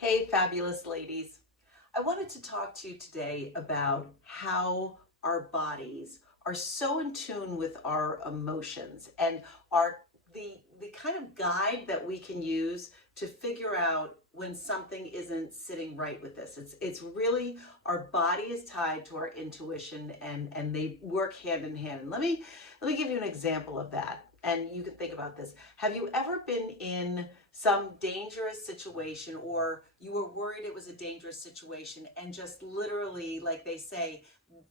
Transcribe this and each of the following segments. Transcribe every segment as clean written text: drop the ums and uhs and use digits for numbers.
Hey, fabulous ladies. I wanted to talk to you today about how our bodies are so in tune with our emotions and are the kind of guide that we can use to figure out when something isn't sitting right with us. It's really our body is tied to our intuition and they work hand in hand. And let me give you an example of that. And you can think about this. Have you ever been in some dangerous situation, or you were worried it was a dangerous situation, and just literally, like they say,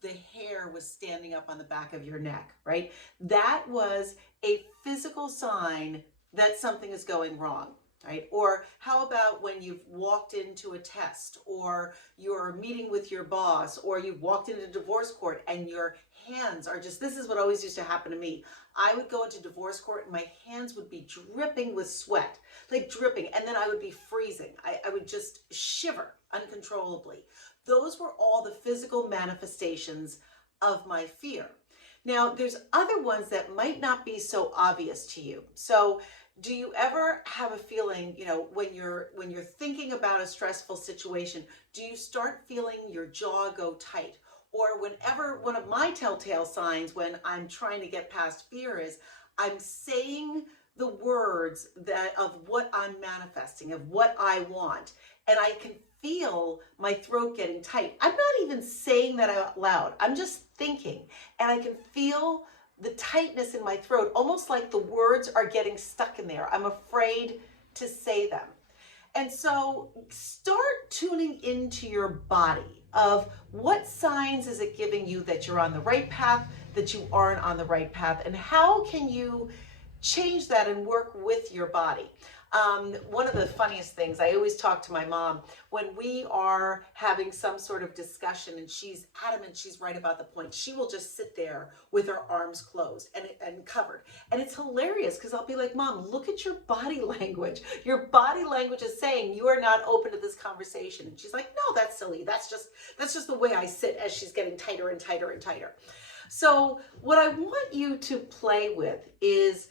the hair was standing up on the back of your neck, right? That was a physical sign that something is going wrong. Right? Or how about when you've walked into a test, or you're meeting with your boss, or you've walked into divorce court and your hands are just, this is what always used to happen to me. I would go into divorce court and my hands would be dripping with sweat, like dripping, and then I would be freezing. I would just shiver uncontrollably. Those were all the physical manifestations of my fear. Now, there's other ones that might not be so obvious to you. So, do you ever have a feeling, when you're thinking about a stressful situation, do you start feeling your jaw go tight? Or whenever, one of my telltale signs when I'm trying to get past fear is I'm saying the words that of what I'm manifesting, of what I want, and I can feel my throat getting tight. I'm not even saying that out loud. I'm just thinking, and I can feel the tightness in my throat, almost like the words are getting stuck in there. I'm afraid to say them. And so start tuning into your body of what signs is it giving you that you're on the right path, that you aren't on the right path, and how can you change that and work with your body. One of the funniest things, I always talk to my mom when we are having some sort of discussion and she's adamant she's right about the point. She will just sit there with her arms closed and covered. And it's hilarious because I'll be like, Mom, look at your body language. Your body language is saying you are not open to this conversation. And she's like, no, that's silly. That's just the way I sit as she's getting tighter and tighter and tighter. So what I want you to play with is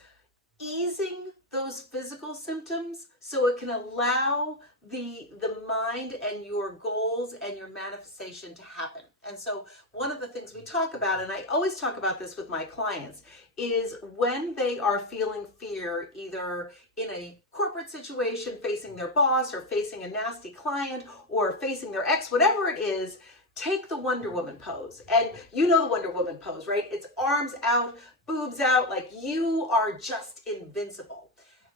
easing those physical symptoms so it can allow the mind and your goals and your manifestation to happen. And so one of the things we talk about, and I always talk about this with my clients, is when they are feeling fear, either in a corporate situation facing their boss or facing a nasty client or facing their ex, whatever it is, take the Wonder Woman pose. And you know the Wonder Woman pose, right? It's arms out, boobs out, like you are just invincible.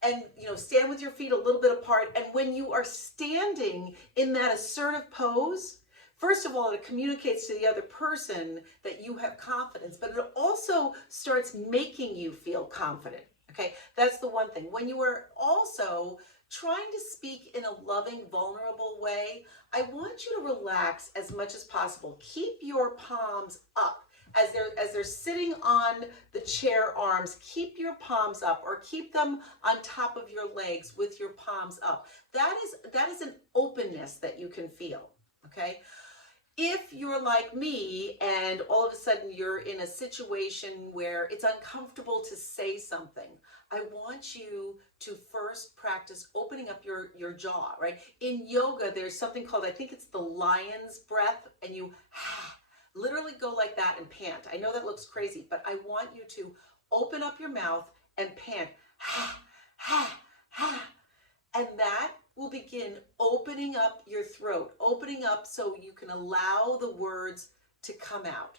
And stand with your feet a little bit apart. And when you are standing in that assertive pose, first of all, it communicates to the other person that you have confidence, but it also starts making you feel confident. Okay, that's the one thing. When you are also trying to speak in a loving, vulnerable way, I want you to relax as much as possible. Keep your palms up. As they're sitting on the chair arms, keep your palms up, or keep them on top of your legs with your palms up. That is an openness that you can feel, okay? If you're like me and all of a sudden you're in a situation where it's uncomfortable to say something, I want you to first practice opening up your jaw, right? In yoga, there's something called, I think it's the lion's breath, and you literally go like that and pant. I know that looks crazy, but I want you to open up your mouth and pant. Ha, ha, ha. And that will begin opening up your throat, opening up so you can allow the words to come out.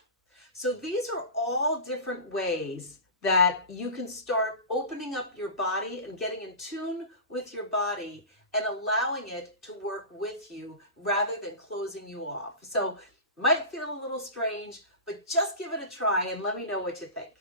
So these are all different ways that you can start opening up your body and getting in tune with your body and allowing it to work with you rather than closing you off. So might feel a little strange, but just give it a try and let me know what you think.